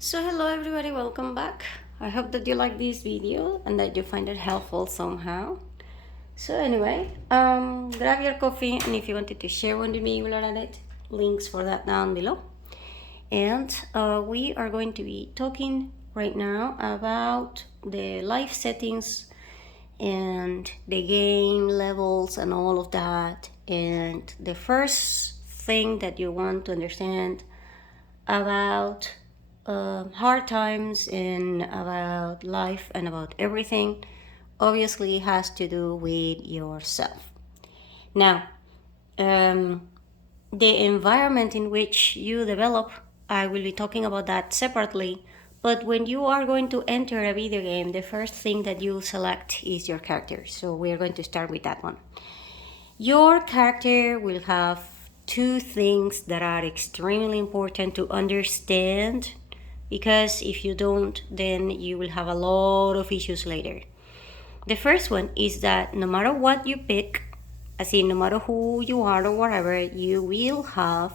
So hello everybody, welcome back. I hope that you like this video and that you find it helpful somehow. So anyway, grab your coffee, and if you wanted to share one with me, we'll add it. Links for that down below. And we are going to be talking right now about the life settings and the game levels and all of that. And the first thing that you want to understand about hard times and about life and about everything obviously has to do with yourself. Now, the environment in which you develop, I will be talking about that separately. But when you are going to enter a video game, the first thing that you select is your character. So we are going to start with that one. Your character will have two things that are extremely important to understand, because if you don't, then you will have a lot of issues later. The first one is that no matter what you pick, as in no matter who you are or whatever, you will have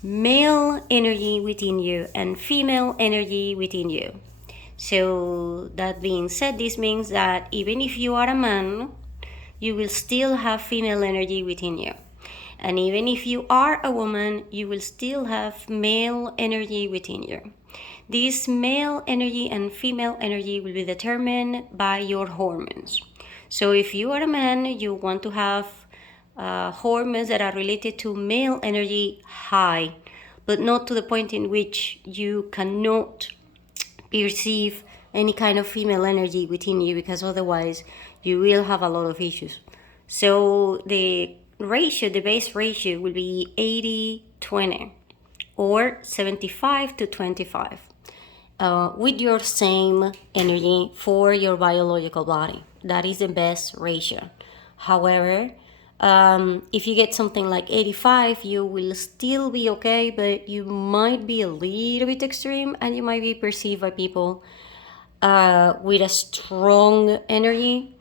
male energy within you and female energy within you. So that being said, this means that even if you are a man, you will still have female energy within you. And even if you are a woman, you will still have male energy within you. This male energy and female energy will be determined by your hormones. So if you are a man, you want to have hormones that are related to male energy high, but not to the point in which you cannot perceive any kind of female energy within you, because otherwise you will have a lot of issues. So the ratio, the base ratio will be 80-20 or 75-25 with your same energy for your biological body. That is the best ratio. However, if you get something like 85, you will still be okay, but you might be a little bit extreme and you might be perceived by people with a strong energy,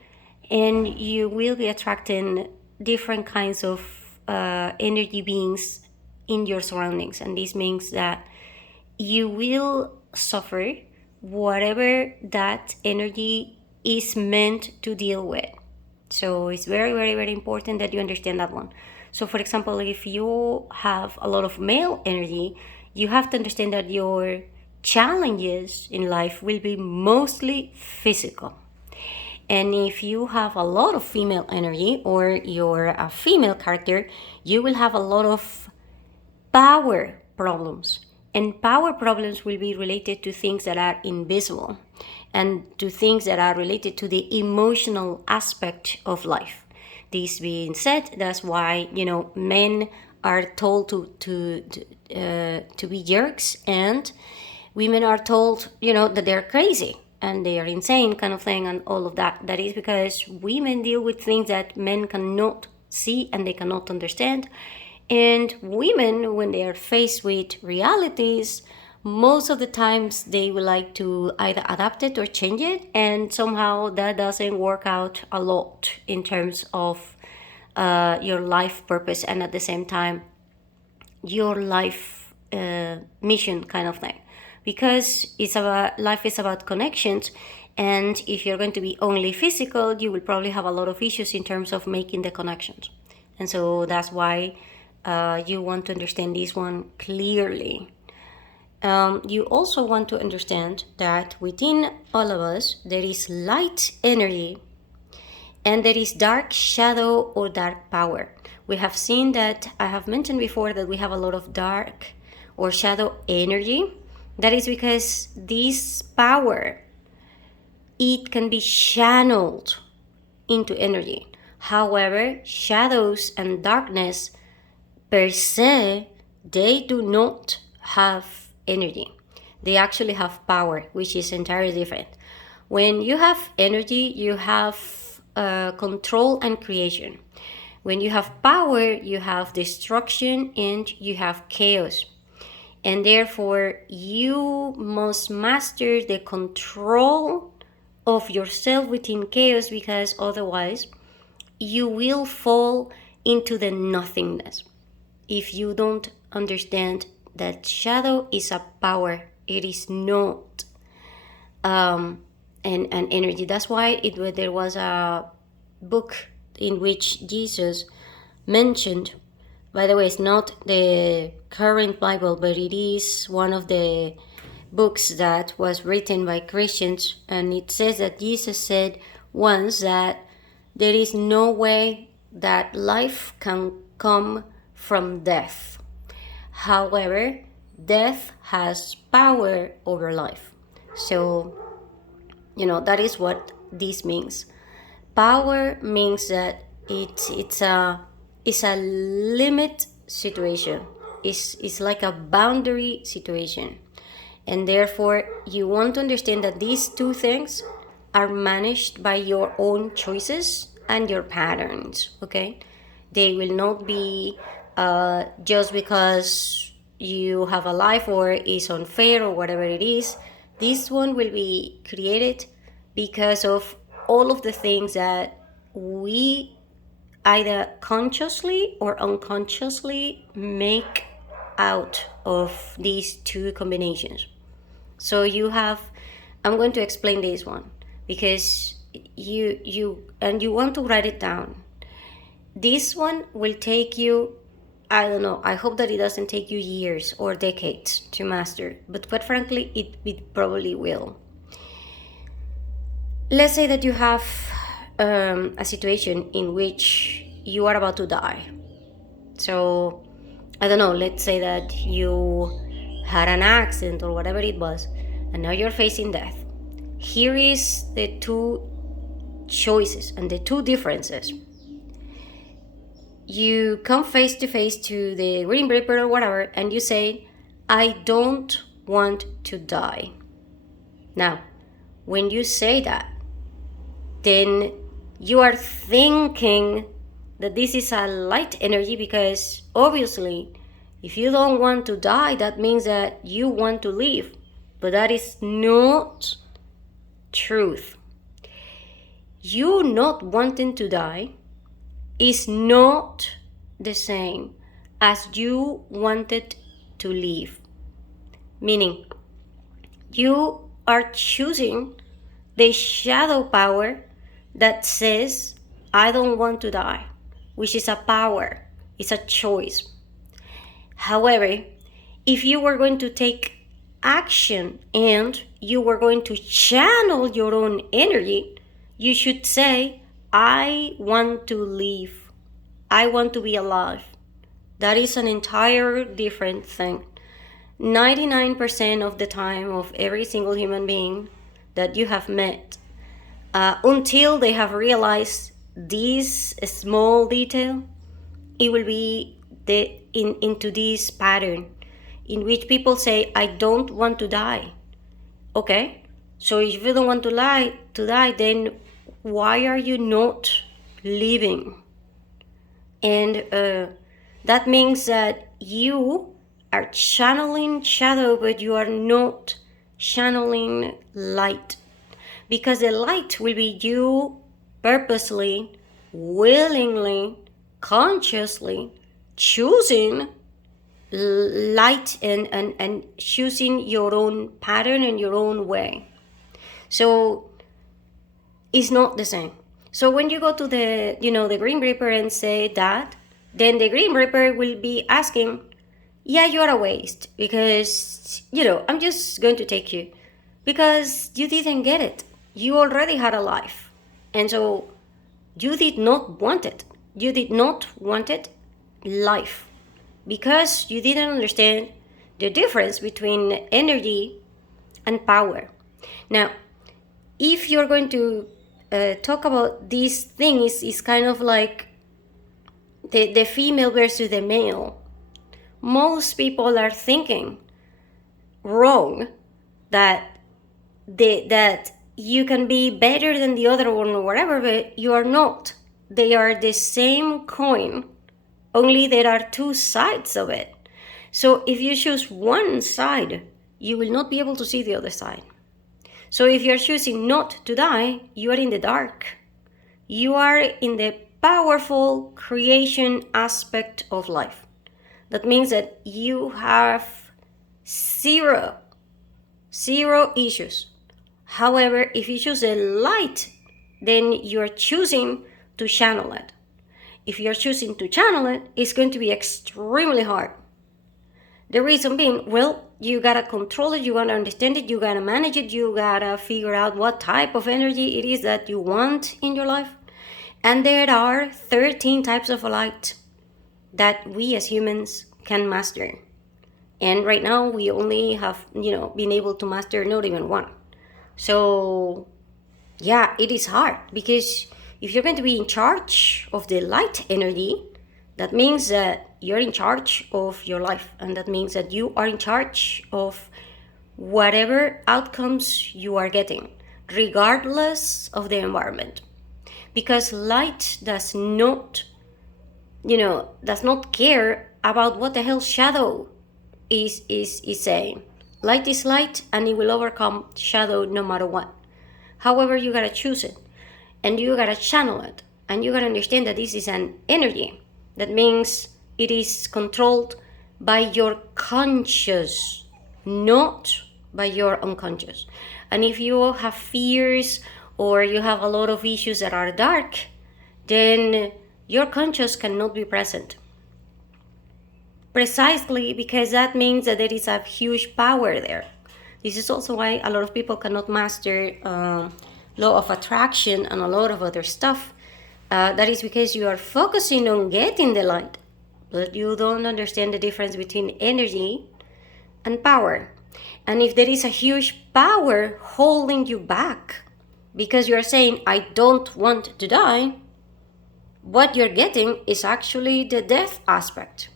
and you will be attracting different kinds of energy beings in your surroundings. And this means that you will suffer whatever that energy is meant to deal with. So it's very, very, very important that you understand that one. So for example, if you have a lot of male energy, you have to understand that your challenges in life will be mostly physical. And if you have a lot of female energy, or you're a female character, you will have a lot of power problems. And power problems will be related to things that are invisible and to things that are related to the emotional aspect of life. This being said, that's why, men are told to be jerks, and women are told, that they're crazy and they are insane, kind of thing, and all of that. That is because women deal with things that men cannot see and they cannot understand. And women, when they are faced with realities, most of the times they would like to either adapt it or change it, and somehow that doesn't work out a lot in terms of your life purpose, and at the same time your life mission, kind of thing, because life is about connections. And if you're going to be only physical, you will probably have a lot of issues in terms of making the connections. And so that's why you want to understand this one clearly. You also want to understand that within all of us there is light energy and there is dark shadow or dark power. We have seen that, I have mentioned before, that we have a lot of dark or shadow energy. That is because this power, it can be channeled into energy. However, shadows and darkness per se, they do not have energy. They actually have power, which is entirely different. When you have energy, you have control and creation. When you have power, you have destruction and you have chaos. And therefore, you must master the control of yourself within chaos, because otherwise you will fall into the nothingness if you don't understand that shadow is a power It is not an energy. That's why there was a book in which Jesus mentioned, by the way, it's not the current Bible, but it is one of the books that was written by Christians, and it says that Jesus said once that there is no way that life can come from death. However, death has power over life. So, that is what this means. Power means that it's a limit situation. It's like a boundary situation. And therefore, you want to understand that these two things are managed by your own choices and your patterns, okay? They will not be just because you have a life or is unfair or whatever it is. This one will be created because of all of the things that we either consciously or unconsciously make out of these two combinations. So I'm going to explain this one because you want to write it down. This one will take you, I don't know, I hope that it doesn't take you years or decades to master, but quite frankly, it probably will. Let's say that you have a situation in which you are about to die. So, I don't know, let's say that you had an accident or whatever it was, and now you're facing death. Here is the two choices and the two differences. You come face to face to the Grim Reaper or whatever, and you say, I don't want to die. Now, when you say that, then you are thinking that this is a light energy, because obviously, if you don't want to die, that means that you want to live. But that is not truth. You not wanting to die is not the same as you wanted to live. Meaning, you are choosing the shadow power that says, I don't want to die, which is a power, it's a choice. However, if you were going to take action and you were going to channel your own energy, you should say, I want to live. I want to be alive. That is an entire different thing. 99% of the time of every single human being that you have met, until they have realized this small detail, it will be into this pattern in which people say, I don't want to die. Okay, so if you don't want to die, then why are you not living? And that means that you are channeling shadow, but you are not channeling light. Because the light will be you purposely, willingly, consciously choosing light and choosing your own pattern and your own way. So it's not the same. So when you go to the Grim Reaper and say that, then the Grim Reaper will be asking, yeah, you're a waste, because, I'm just going to take you because you didn't get it. You already had a life. And so you did not want it. You did not want it life, because you didn't understand the difference between energy and power. Now, if you're going to talk about this thing, is kind of like the female versus the male. Most people are thinking wrong that you can be better than the other one or whatever, but you are not. They are the same coin, only there are two sides of it. So if you choose one side, you will not be able to see the other side. So if you're choosing not to die, you are in the dark. You are in the powerful creation aspect of life. That means that you have zero Zero issues. However, if you choose the light, then you're choosing to channel it. If you're choosing to channel it, it's going to be extremely hard. The reason being, well, you gotta control it, you gotta understand it, you gotta manage it, you gotta figure out what type of energy it is that you want in your life. And there are 13 types of light that we as humans can master. And right now we only have, been able to master not even one. So yeah, it is hard, because if you're going to be in charge of the light energy, that means that you're in charge of your life, and that means that you are in charge of whatever outcomes you are getting, regardless of the environment. Because light does not care about what the hell shadow is saying. Light is light, and it will overcome shadow no matter what. However, you gotta choose it, and you gotta channel it, and you gotta understand that this is an energy. That means it is controlled by your conscious, not by your unconscious. And if you have fears or you have a lot of issues that are dark, then your conscious cannot be present. Precisely because that means that there is a huge power there. This is also why a lot of people cannot master law of attraction and a lot of other stuff. That is because you are focusing on getting the light, but you don't understand the difference between energy and power. And if there is a huge power holding you back because you're saying, I don't want to die, what you're getting is actually the death aspect.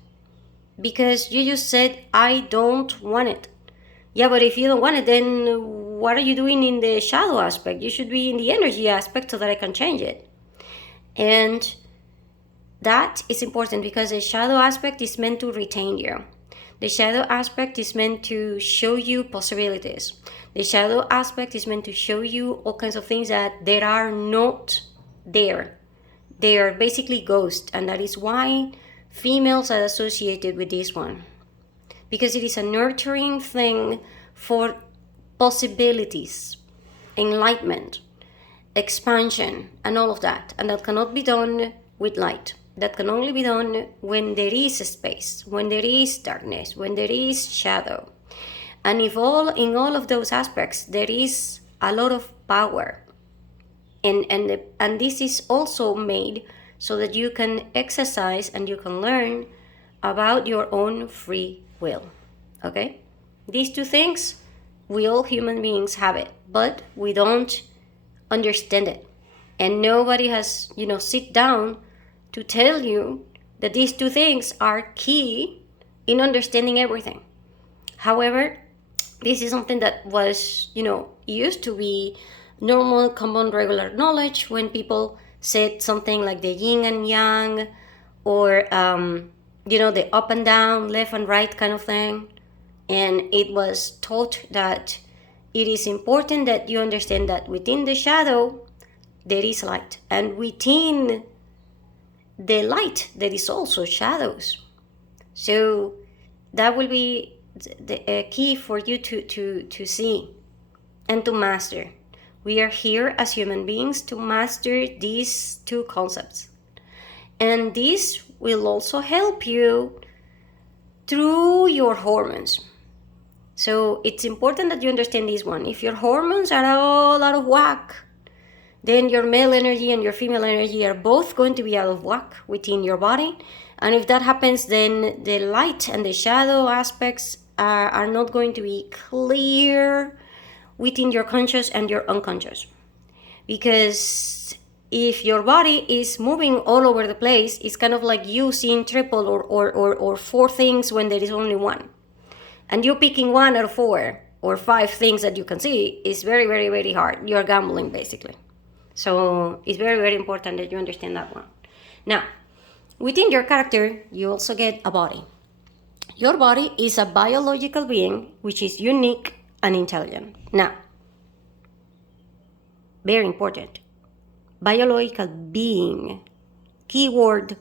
Because you just said, I don't want it. Yeah, but if you don't want it, then what are you doing in the shadow aspect? You should be in the energy aspect so that I can change it. And that is important, because the shadow aspect is meant to retain you. The shadow aspect is meant to show you possibilities. The shadow aspect is meant to show you all kinds of things that are not there. They are basically ghosts, and that is why females are associated with this one. Because it is a nurturing thing for possibilities, enlightenment, expansion, and all of that. And that cannot be done with light. That can only be done when there is space, when there is darkness, when there is shadow. And in all of those aspects, there is a lot of power. And this is also made so that you can exercise and you can learn about your own free will. Okay? These two things, we all human beings have it, but we don't understand it. And nobody has, sit down to tell you that these two things are key in understanding everything. However, this is something that was, used to be normal, common, regular knowledge when people said something like the yin and yang, or, the up and down, left and right kind of thing. And it was taught that it is important that you understand that within the shadow, there is light. And within the light, there is also shadows. So that will be the key for you to see and to master. We are here as human beings to master these two concepts. And this will also help you through your hormones. So it's important that you understand this one. If your hormones are all out of whack, then your male energy and your female energy are both going to be out of whack within your body. And if that happens, then the light and the shadow aspects are not going to be clear within your conscious and your unconscious. Because if your body is moving all over the place, it's kind of like you seeing triple or four things when there is only one. And you picking one out of four or five things that you can see is very, very, very hard. You're gambling, basically. So it's very, very important that you understand that one. Now, within your character, you also get a body. Your body is a biological being which is unique and intelligent. Now, very important. Biological being. Keyword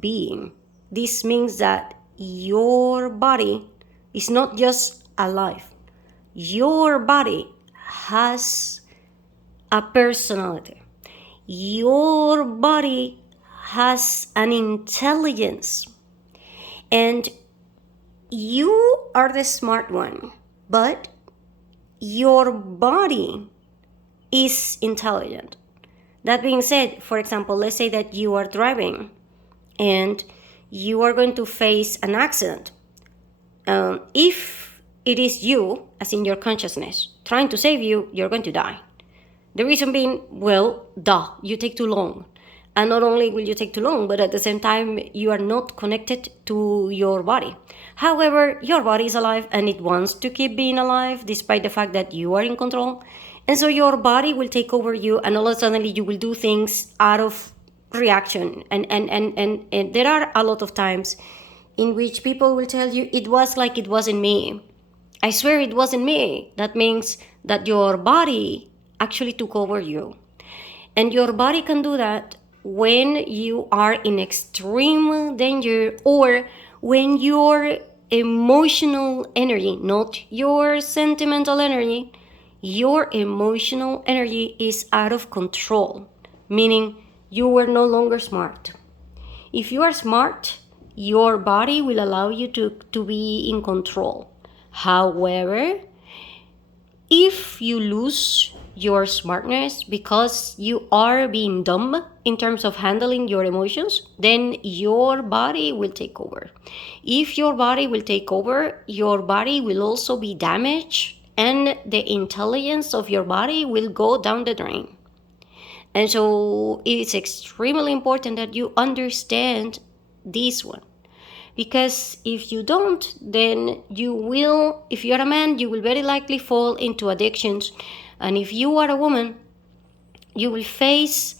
being. This means that your body is not just alive. Your body has a personality. Your body has an intelligence. And you are the smart one, but your body is intelligent. That being said, for example, let's say that you are driving and you are going to face an accident. If it is you, as in your consciousness, trying to save you, you're going to die. The reason being, well, you take too long. And not only will you take too long, but at the same time, you are not connected to your body. However, your body is alive and it wants to keep being alive despite the fact that you are in control. And so your body will take over you, and all of a sudden you will do things out of reaction. And there are a lot of times in which people will tell you, it was like it wasn't me. I swear it wasn't me. That means that your body actually took over you. And your body can do that when you are in extreme danger, or when your emotional energy, not your sentimental energy, your emotional energy is out of control, meaning you were no longer smart. If you are smart, your body will allow you to be in control. However, if you lose your smartness because you are being dumb in terms of handling your emotions, then your body will take over. If your body will take over, your body will also be damaged, and the intelligence of your body will go down the drain. And so it's extremely important that you understand this one. Because if you don't, then you will, if you're a man, you will very likely fall into addictions. And if you are a woman, you will face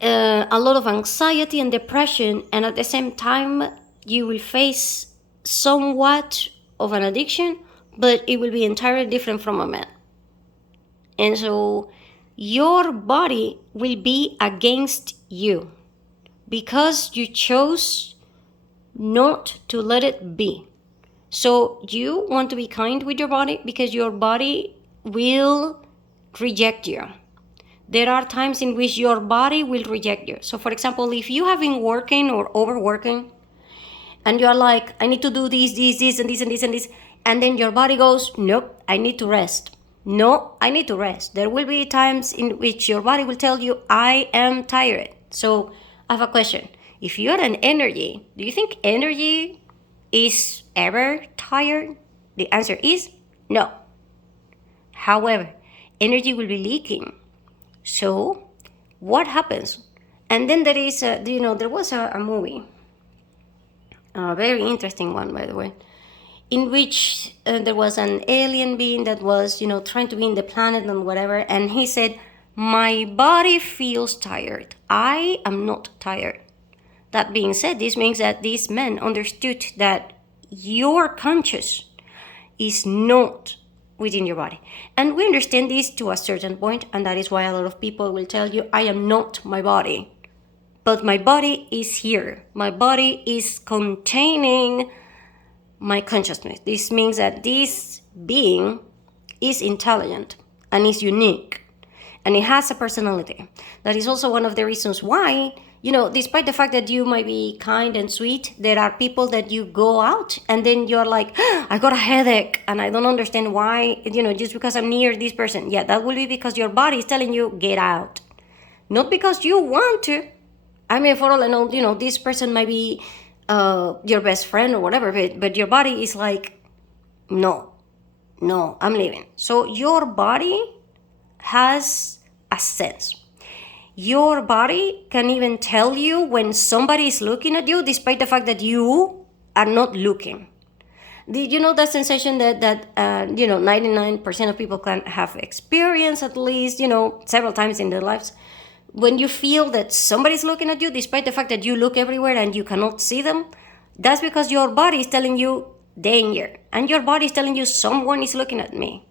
a lot of anxiety and depression. And at the same time, you will face somewhat of an addiction, but it will be entirely different from a man. And so your body will be against you because you chose not to let it be. So you want to be kind with your body because your body will reject you. There are times in which your body will reject you. So for example, if you have been working or overworking and you're like, I need to do this, and this, and then your body goes, nope, I need to rest. No, I need to rest. There will be times in which your body will tell you, I am tired. So I have a question. If you're an energy, do you think energy is ever tired? The answer is no. However, energy will be leaking. So what happens? And then there is, there was a movie, a very interesting one, by the way, in which there was an alien being that was, trying to be in the planet and whatever. And he said, my body feels tired. I am not tired. That being said, this means that these men understood that your conscious is not within your body. And we understand this to a certain point, and that is why a lot of people will tell you, I am not my body. But my body is here. My body is containing my consciousness. This means that this being is intelligent and is unique, and it has a personality. That is also one of the reasons why, despite the fact that you might be kind and sweet, there are people that you go out and then you're like, I got a headache and I don't understand why, just because I'm near this person. Yeah, that will be because your body is telling you, get out. Not because you want to. I mean, for all I know, this person might be your best friend or whatever, but your body is like, no, I'm leaving. So your body has a sense. Your body can even tell you when somebody is looking at you, despite the fact that you are not looking. Did you know that sensation that 99% of people can have experienced at least, several times in their lives? When you feel that somebody's looking at you, despite the fact that you look everywhere and you cannot see them, that's because your body is telling you danger. And your body is telling you someone is looking at me.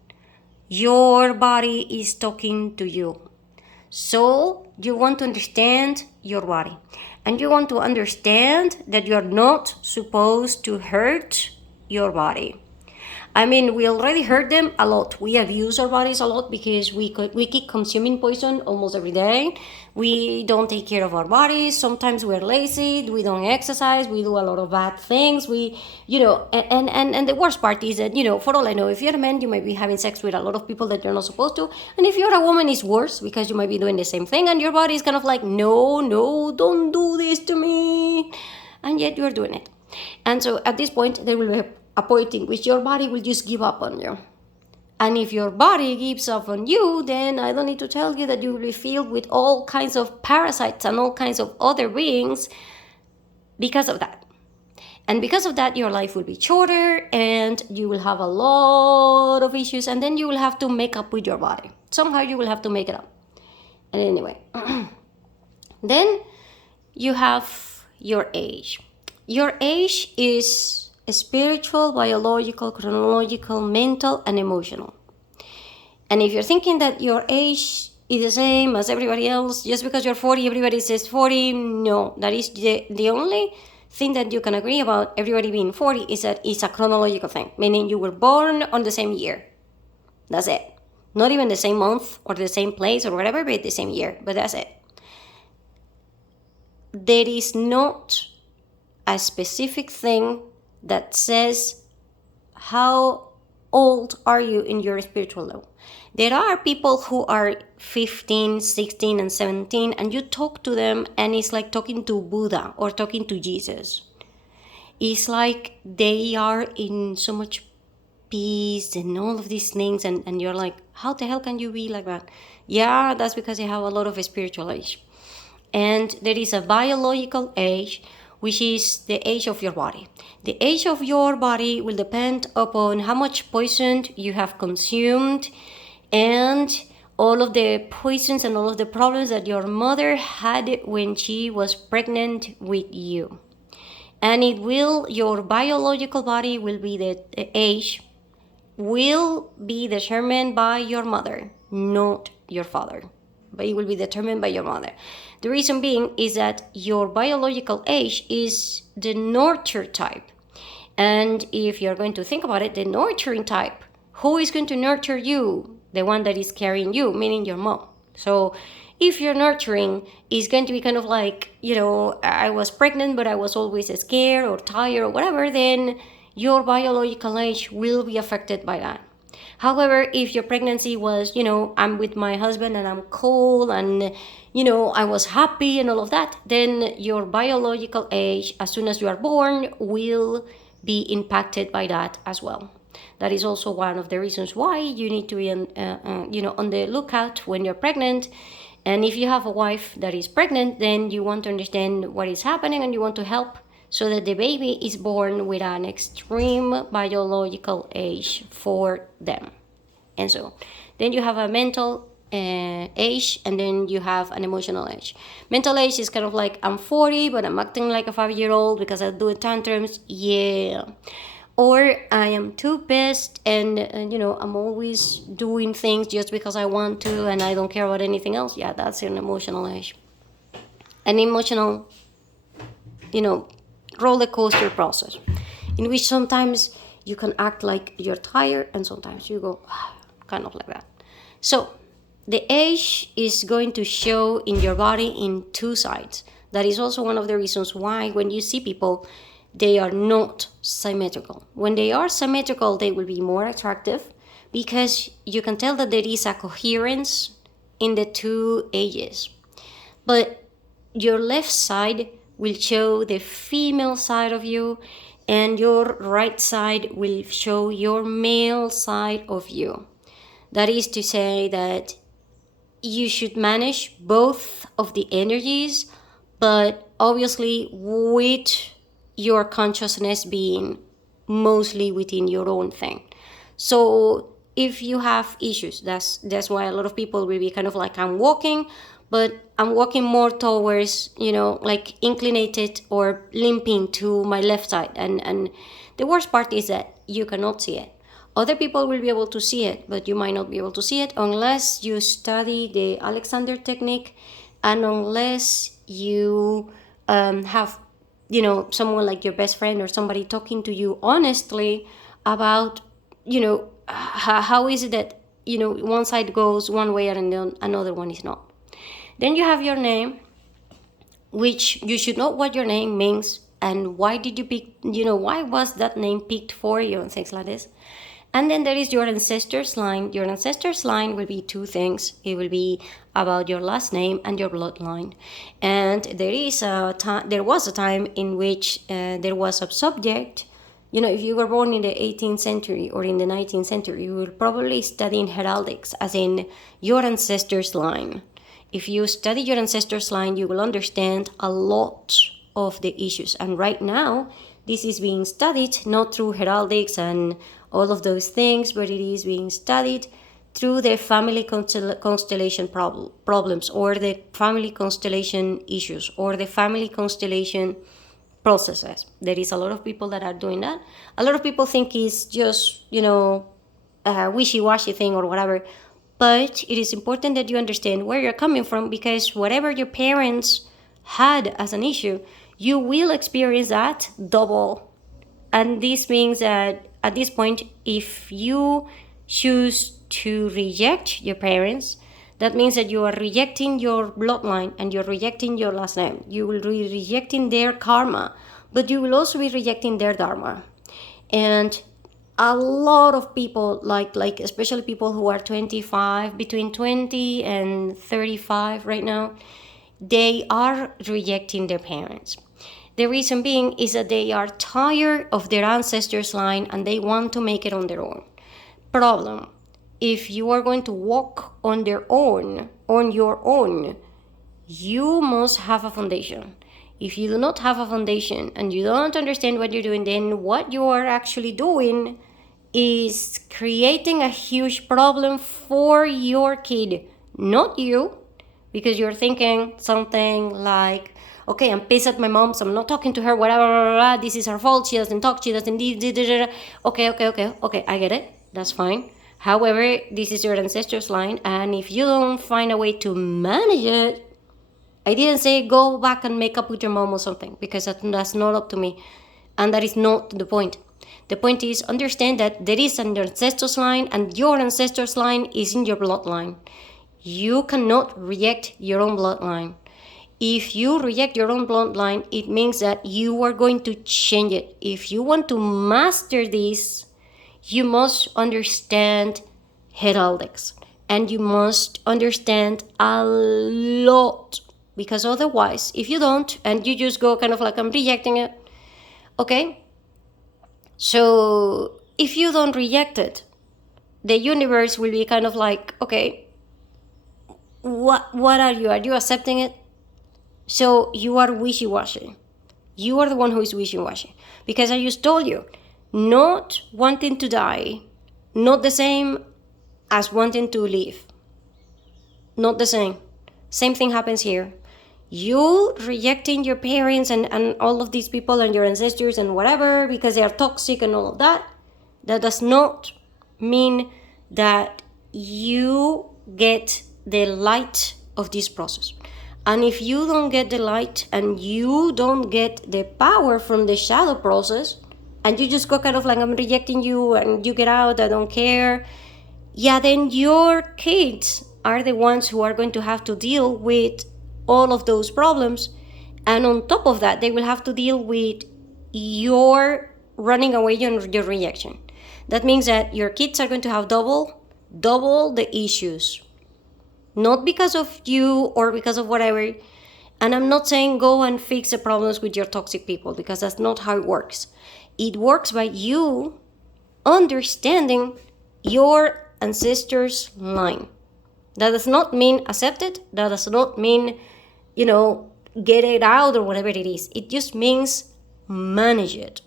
Your body is talking to you. So you want to understand your body. And you want to understand that you're not supposed to hurt your body. I mean, we already hurt them a lot. We abuse our bodies a lot because we keep consuming poison almost every day. We don't take care of our bodies. Sometimes we're lazy. We don't exercise. We do a lot of bad things. And the worst part is that, for all I know, if you're a man, you might be having sex with a lot of people that you're not supposed to. And if you're a woman, it's worse because you might be doing the same thing, and your body is kind of like, no, no, don't do this to me. And yet you're doing it. And so at this point, there will be a point in which your body will just give up on you. And if your body gives up on you, then I don't need to tell you that you will be filled with all kinds of parasites and all kinds of other beings because of that. And because of that, your life will be shorter and you will have a lot of issues, and then you will have to make up with your body. Somehow you will have to make it up. And anyway, then you have your age. Your age is spiritual, biological, chronological, mental, and emotional. And if you're thinking that your age is the same as everybody else, just because you're 40, everybody says 40, no. That is the only thing that you can agree about everybody being 40 is that it's a chronological thing, meaning you were born on the same year. That's it. Not even the same month or the same place or whatever, but the same year. But that's it. There is not a specific thing that says how old are you in your spiritual level. There are people who are 15, 16, and 17, and you talk to them and it's like talking to Buddha or talking to Jesus. It's like they are in so much peace and all of these things, and you're like, how the hell can you be like that? Yeah, that's because they have a lot of spiritual age. And there is a biological age, which is the age of your body. The age of your body will depend upon how much poison you have consumed and all of the poisons and all of the problems that your mother had when she was pregnant with you. And your biological body will be the age, will be determined by your mother, not your father. But it will be determined by your mother. The reason being is that your biological age is the nurture type. And if you're going to think about it, the nurturing type, who is going to nurture you? The one that is carrying you, meaning your mom. So if you're nurturing, is going to be kind of like, I was pregnant, but I was always scared or tired or whatever, then your biological age will be affected by that. However, if your pregnancy was, I'm with my husband and I'm cool and, I was happy and all of that, then your biological age, as soon as you are born, will be impacted by that as well. That is also one of the reasons why you need to be on the lookout when you're pregnant. And if you have a wife that is pregnant, then you want to understand what is happening and you want to help so that the baby is born with an extreme biological age for them. And so then you have a mental age, and then you have an emotional age. Mental age is kind of like, I'm 40, but I'm acting like a 5-year-old because I do tantrums. Yeah. Or I am too pissed and I'm always doing things just because I want to and I don't care about anything else. Yeah, that's an emotional age. An emotional, roller coaster process in which sometimes you can act like you're tired and sometimes you go kind of like that. So the age is going to show in your body in two sides. That is also one of the reasons why when you see people, they are not symmetrical. When they are symmetrical, they will be more attractive because you can tell that there is a coherence in the two ages. But your left side will show the female side of you, and your right side will show your male side of you. That is to say that you should manage both of the energies, but obviously with your consciousness being mostly within your own thing. So if you have issues, that's why a lot of people will be kind of like, I'm walking, but I'm walking more towards, like inclinated or limping to my left side. And the worst part is that you cannot see it. Other people will be able to see it, but you might not be able to see it unless you study the Alexander technique and unless you have someone like your best friend or somebody talking to you honestly about how is it that, one side goes one way and then another one is not. Then you have your name, which you should know what your name means and why did you pick, why was that name picked for you and things like this. And then there is your ancestors line. Your ancestors line will be two things. It will be about your last name and your bloodline. And there was a time in which there was a subject. If you were born in the 18th century or in the 19th century, you will probably study in heraldics, as in your ancestors line. If you study your ancestors line, you will understand a lot of the issues. And right now, this is being studied not through heraldics and all of those things, but it is being studied through the family constellation problems, or the family constellation issues, or the family constellation processes. There is a lot of people that are doing that. A lot of people think it's just, a wishy-washy thing or whatever. But it is important that you understand where you're coming from, because whatever your parents had as an issue, you will experience that double. And this means that at this point, if you choose to reject your parents, that means that you are rejecting your bloodline and you're rejecting your last name. You will be rejecting their karma, but you will also be rejecting their dharma. And a lot of people, like especially people who are 25, between 20 and 35 right now, they are rejecting their parents. The reason being is that they are tired of their ancestors' line and they want to make it on their own. Problem: if you are going to walk on your own, you must have a foundation. If you do not have a foundation and you don't understand what you're doing, then what you are actually doing is creating a huge problem for your kid, not you, because you're thinking something like, okay, I'm pissed at my mom, so I'm not talking to her, whatever, this is her fault, she doesn't talk, she doesn't okay, I get it, that's fine. However, this is your ancestors' line, and if you don't find a way to manage it, I didn't say go back and make up with your mom or something, because that's not up to me, and that is not the point. The point is, understand that there is an ancestors' line, and your ancestors' line is in your bloodline. You cannot reject your own bloodline. If you reject your own bloodline, it means that you are going to change it. If you want to master this, you must understand heraldics. And you must understand a lot. Because otherwise, if you don't, and you just go kind of like, I'm rejecting it, okay? So if you don't reject it, the universe will be kind of like, okay, what are you? Are you accepting it? So you are wishy-washy. You are the one who is wishy-washy. Because I just told you, not wanting to die, not the same as wanting to live. Not the same. Same thing happens here. You rejecting your parents and all of these people and your ancestors and whatever because they are toxic and all of that, that does not mean that you get the light of this process. And if you don't get the light and you don't get the power from the shadow process, and you just go kind of like, I'm rejecting you, and you get out, I don't care, yeah, then your kids are the ones who are going to have to deal with all of those problems. And on top of that, they will have to deal with your running away and your rejection. That means that your kids are going to have double the issues. Not because of you or because of whatever. And I'm not saying go and fix the problems with your toxic people, because that's not how it works. It works by you understanding your ancestors' line. That does not mean accept it. That does not mean, get it out or whatever it is. It just means manage it.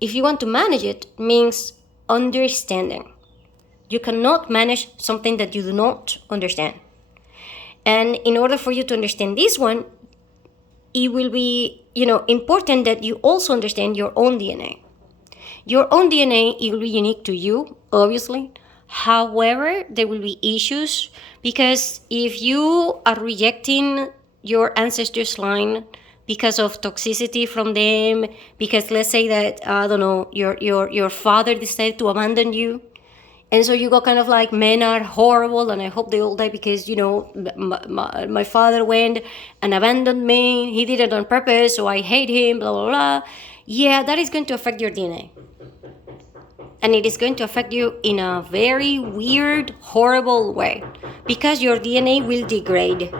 If you want to manage it, it means understanding. You cannot manage something that you do not understand. And in order for you to understand this one, it will be, important that you also understand your own DNA. Your own DNA, it will be unique to you, obviously. However, there will be issues, because if you are rejecting your ancestors' line because of toxicity from them, because let's say that, I don't know, your father decided to abandon you. And so you go kind of like, men are horrible and I hope they all die because, my father went and abandoned me. He did it on purpose, so I hate him, blah, blah, blah. Yeah, that is going to affect your DNA. And it is going to affect you in a very weird, horrible way because your DNA will degrade.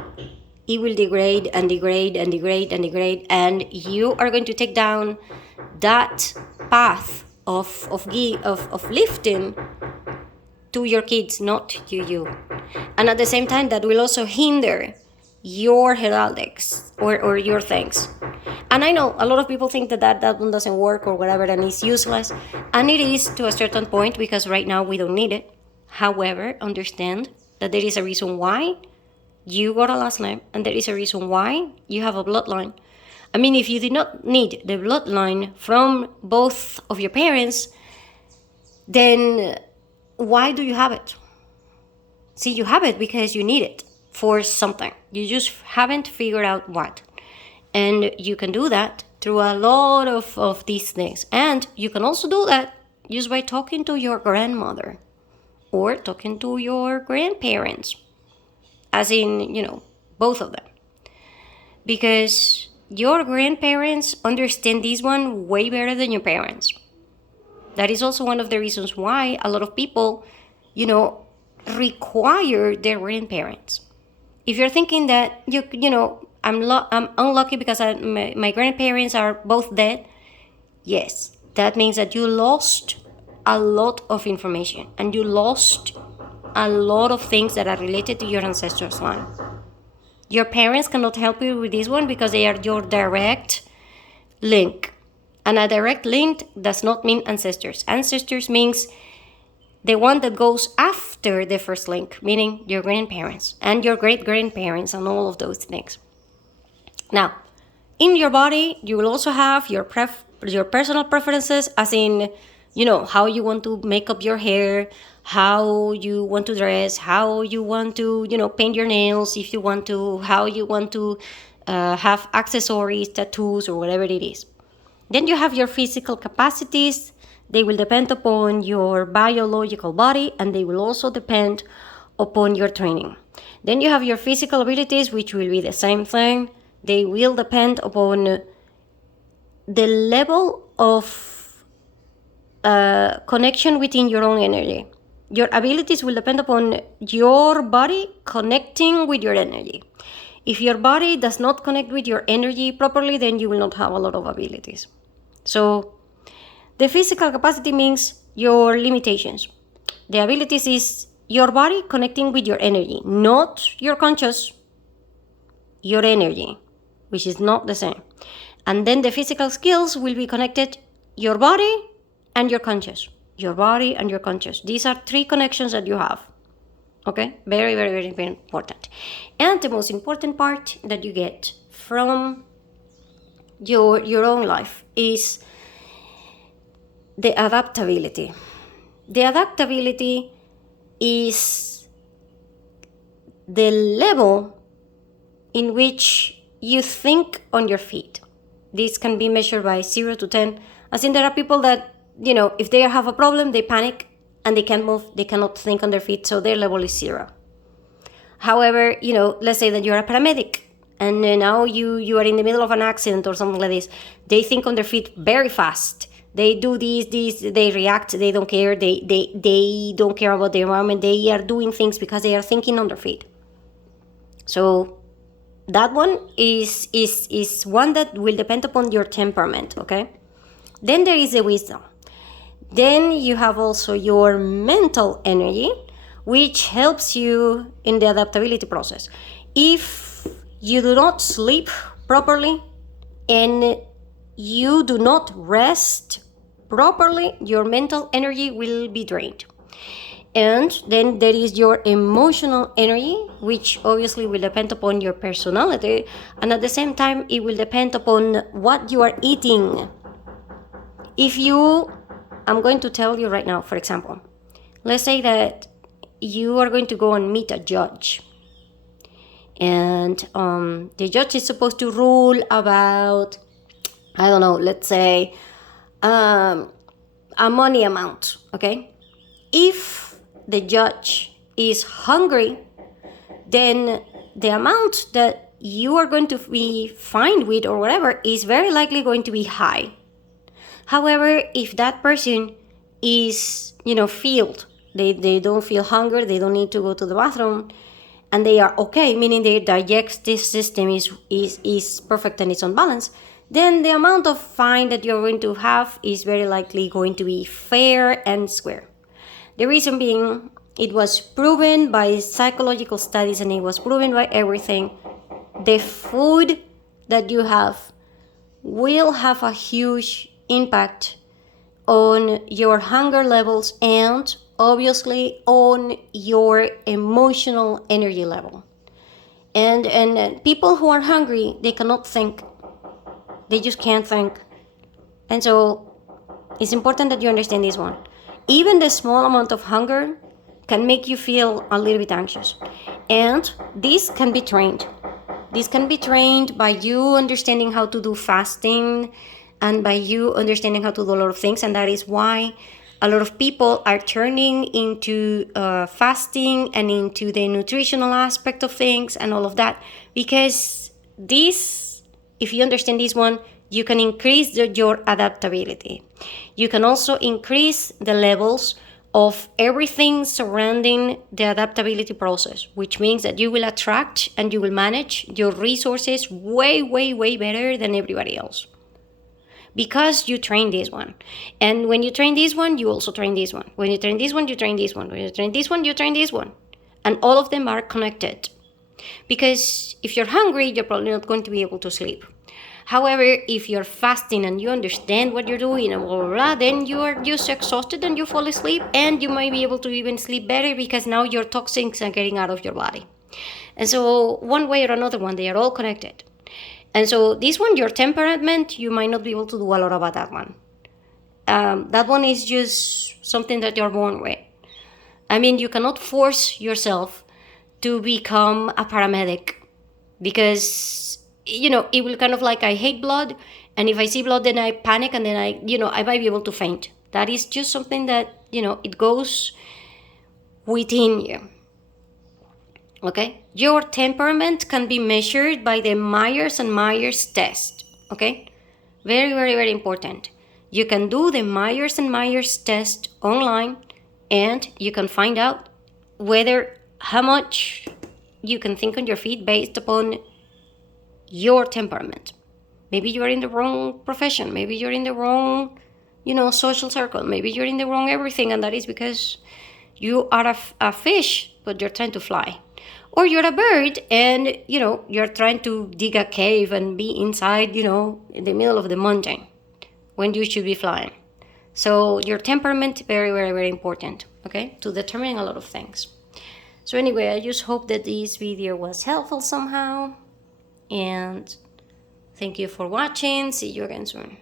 It will degrade and degrade and degrade and degrade, and you are going to take down that path of lifting to your kids, not to you. And at the same time, that will also hinder your heraldics or your things. And I know a lot of people think that one doesn't work or whatever and it's useless. And it is to a certain point because right now we don't need it. However, understand that there is a reason why you got a last name and there is a reason why you have a bloodline. I mean, if you did not need the bloodline from both of your parents, then why do you have it? See, you have it because you need it for something. You just haven't figured out what. And you can do that through a lot of these things. And you can also do that just by talking to your grandmother or talking to your grandparents. As in, both of them. Because your grandparents understand this one way better than your parents. That is also one of the reasons why a lot of people, require their grandparents. If you're thinking that, I'm unlucky because my grandparents are both dead, yes, that means that you lost a lot of information and you lost a lot of things that are related to your ancestors' line. Your parents cannot help you with this one because they are your direct link. And a direct link does not mean ancestors. Ancestors means the one that goes after the first link, meaning your grandparents and your great-grandparents and all of those things. Now, in your body, you will also have your personal preferences, as in, how you want to make up your hair, how you want to dress, how you want to, paint your nails, if you want to, how you want to have accessories, tattoos, or whatever it is. Then you have your physical capacities. They will depend upon your biological body, and they will also depend upon your training. Then you have your physical abilities, which will be the same thing. They will depend upon the level of connection within your own energy. Your abilities will depend upon your body connecting with your energy. If your body does not connect with your energy properly, then you will not have a lot of abilities. So the physical capacity means your limitations. The abilities is your body connecting with your energy, not your conscious, your energy, which is not the same. And then the physical skills will be connected your body and your conscious. Your body and your conscious. These are three connections that you have. Okay? Very, very, very, very important. And the most important part that you get from your own life is the adaptability. The adaptability is the level in which you think on your feet. This can be measured by 0 to 10. As in, there are people that, if they have a problem, they panic and they can't move, they cannot think on their feet, so their level is 0. However, let's say that you're a paramedic and now you are in the middle of an accident or something like this. They think on their feet very fast. They do this, they react, they don't care, they don't care about the environment. They are doing things because they are thinking on their feet. So that one is one that will depend upon your temperament, okay? Then there is the wisdom. Then you have also your mental energy, which helps you in the adaptability process. If you do not sleep properly and you do not rest properly, your mental energy will be drained. And then there is your emotional energy, which obviously will depend upon your personality. And at the same time, it will depend upon what you are eating. I'm going to tell you right now, for example, let's say that you are going to go and meet a judge. And the judge is supposed to rule about, I don't know, let's say a money amount, okay? If the judge is hungry, then the amount that you are going to be fined with or whatever is very likely going to be high. However, if that person is, filled, they don't feel hunger, they don't need to go to the bathroom, and they are okay, meaning their digestive system is perfect and it's on balance, then the amount of fine that you're going to have is very likely going to be fair and square. The reason being, it was proven by psychological studies and it was proven by everything. The food that you have will have a huge impact on your hunger levels and obviously on your emotional energy level. And people who are hungry, they cannot think. They just can't think. And so it's important that you understand this one. Even the small amount of hunger can make you feel a little bit anxious. And this can be trained. This can be trained by you understanding how to do fasting and by you understanding how to do a lot of things. And that is why a lot of people are turning into fasting and into the nutritional aspect of things and all of that. Because this, if you understand this one, you can increase your adaptability. You can also increase the levels of everything surrounding the adaptability process, which means that you will attract and you will manage your resources way, way, way better than everybody else. Because you train this one. And when you train this one, you also train this one. When you train this one, you train this one. When you train this one, you train this one. And all of them are connected. Because if you're hungry, you're probably not going to be able to sleep. However, if you're fasting and you understand what you're doing and blah, blah, blah, then you are just exhausted and you fall asleep and you might be able to even sleep better because now your toxins are getting out of your body. And so one way or another one, they are all connected. And so this one, your temperament, you might not be able to do a lot about that one. That one is just something that you're born with. I mean, you cannot force yourself to become a paramedic because it will kind of like, I hate blood, and if I see blood, then I panic, and then I might be able to faint. That is just something that, it goes within you. Okay? Your temperament can be measured by the Myers and Myers test. Okay? Very, very, very important. You can do the Myers and Myers test online, and you can find out how much you can think on your feet based upon your temperament. Maybe you're in the wrong profession. Maybe you're in the wrong, social circle. Maybe you're in the wrong everything, and that is because you are a fish, but you're trying to fly. Or you're a bird, and, you're trying to dig a cave and be inside, in the middle of the mountain when you should be flying. So your temperament, very, very, very important, okay, to determining a lot of things. So anyway, I just hope that this video was helpful somehow. And thank you for watching. See you again soon.